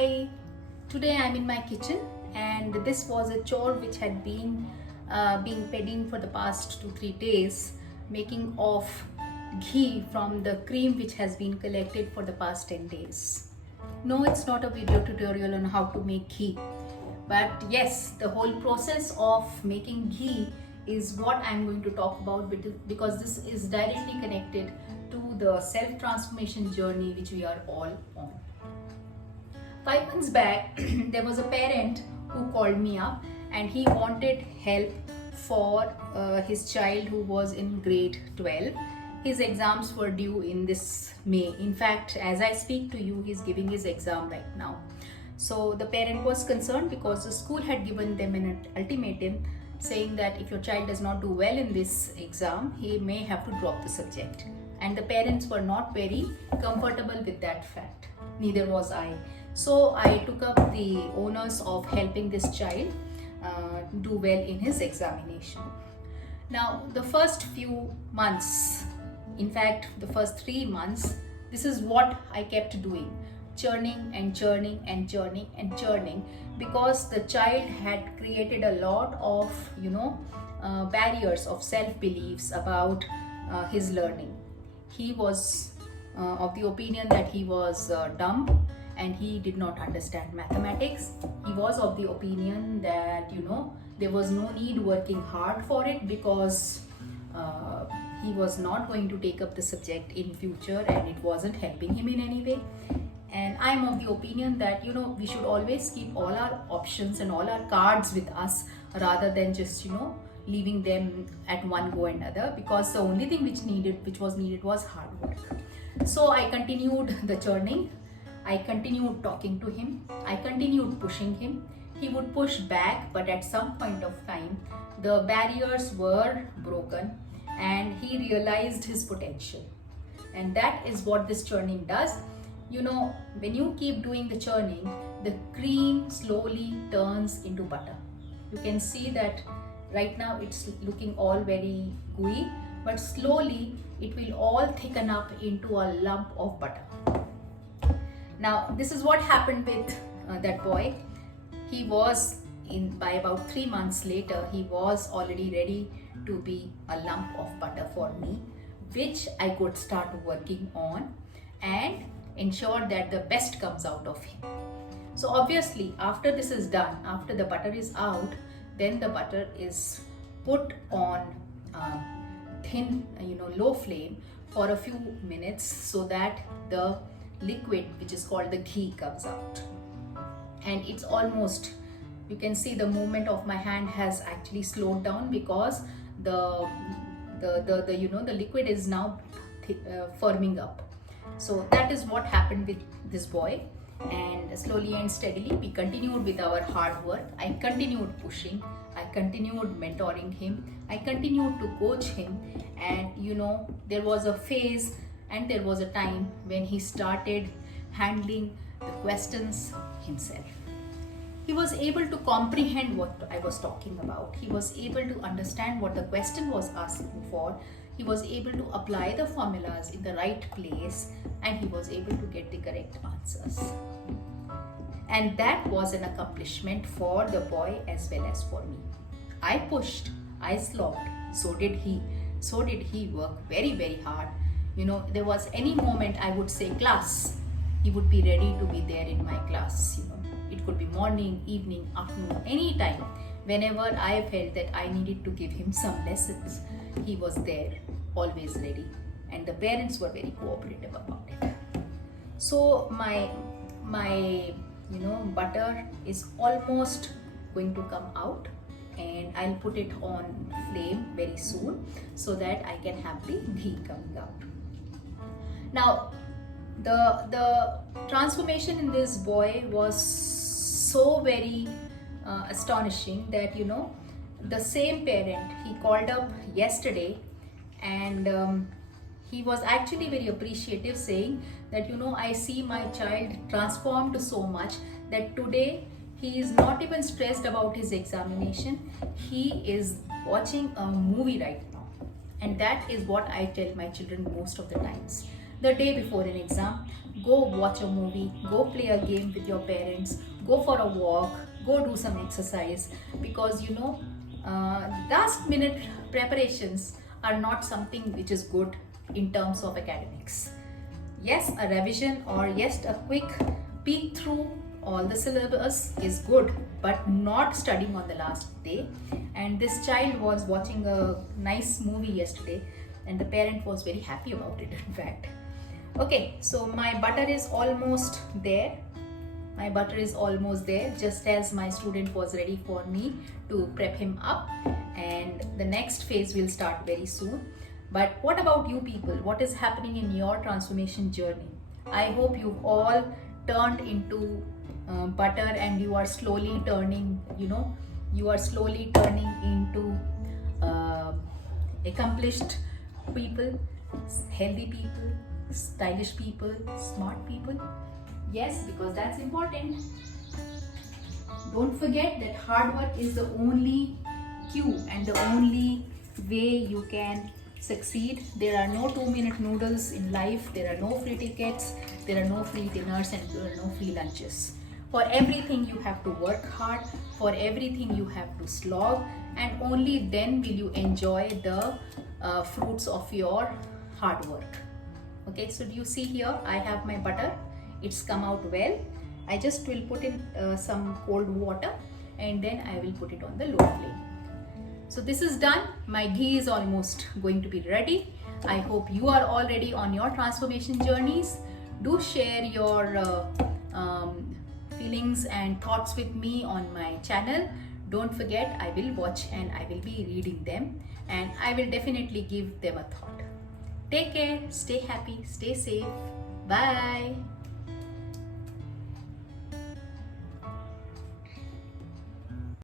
Hi, today I'm in my kitchen and this was a chore which had been being pending for the past 2-3 days, making of ghee from the cream which has been collected for the past 10 days. No, it's not a video tutorial on how to make ghee, but yes, the whole process of making ghee is what I'm going to talk about because this is directly connected to the self-transformation journey which we are all on. 5 months back, there was a parent who called me up and he wanted help for his child who was in grade 12. His exams were due in this May. In fact, as I speak to you, he's giving his exam right now. So the parent was concerned because the school had given them an ultimatum saying that if your child does not do well in this exam, he may have to drop the subject. And the parents were not very comfortable with that fact. Neither was I. So I took up the onus of helping this child do well in his examination. Now, the first few months, in fact, the first 3 months, this is what I kept doing. Churning and churning and churning and churning, because the child had created a lot of, barriers of self-beliefs about his learning. He was of the opinion that he was dumb and he did not understand mathematics. He was of the opinion that, there was no need working hard for it because he was not going to take up the subject in future and it wasn't helping him in any way. And I'm of the opinion that, we should always keep all our options and all our cards with us rather than just, leaving them at one go and other, because the only thing which was needed was hard work. So I continued the churning. I continued talking to him. I continued pushing him. He would push back, but at some point of time, the barriers were broken and he realized his potential. And that is what this churning does. When you keep doing the churning, the cream slowly turns into butter. You can see that right now it's looking all very gooey, but slowly it will all thicken up into a lump of butter. Now, this is what happened with that boy. He was by about 3 months later, he was already ready to be a lump of butter for me, which I could start working on and ensure that the best comes out of him. So obviously, after this is done, after the butter is out, then the butter is put on thin, low flame for a few minutes so that the liquid, which is called the ghee, comes out. And it's almost, you can see the movement of my hand has actually slowed down because the liquid is now firming up. So that is what happened with this boy, and slowly and steadily we continued with our hard work. I continued pushing, I continued mentoring him, I continued to coach him, and there was a phase and there was a time when he started handling the questions himself. He was able to comprehend what I was talking about. He was able to understand what the question was asking for. He was able to apply the formulas in the right place and he was able to get the correct answers. And that was an accomplishment for the boy as well as for me. I pushed, I slogged, so did he. So did he work very, very hard. There was any moment I would say class, he would be ready to be there in my class. It could be morning, evening, afternoon, any time. Whenever I felt that I needed to give him some lessons, he was there, always ready. And the parents were very cooperative about it. So my butter is almost going to come out, and I'll put it on flame very soon so that I can have the ghee coming out. Now, the transformation in this boy was so very astonishing that the same parent, he called up yesterday and he was actually very appreciative, saying that I see my child transformed so much that today he is not even stressed about his examination. He is watching a movie right now. And that is what I tell my children most of the times. the day before an exam, go watch a movie, go play a game with your parents, go for a walk, go do some exercise, because last minute preparations are not something which is good in terms of academics. Yes, a revision or yes, a quick peek through all the syllabus is good, but not studying on the last day. And this child was watching a nice movie yesterday, and the parent was very happy about it, in fact. Okay, so my butter is almost there. My butter is almost there, just as my student was ready for me to prep him up, and the next phase will start very soon. But what about you people? What is happening in your transformation journey? I hope you've all turned into butter, and you are slowly turning, into accomplished people, healthy people, stylish people, smart people. Yes, because that's important. Don't forget that hard work is the only cue and the only way you can succeed. There are no 2-minute noodles in life. There are no free tickets. There are no free dinners, and there are no free lunches. For everything you have to work hard. For everything you have to slog, and only then will you enjoy the fruits of your hard work. Okay, so do you see here? I have my butter. It's come out well. I just will put in some cold water, and then I will put it on the low flame. So this is done. My ghee is almost going to be ready. I hope you are already on your transformation journeys. Do share your feelings and thoughts with me on my channel. Don't forget, I will watch and I will be reading them, and I will definitely give them a thought. Take care, stay happy, stay safe. Bye.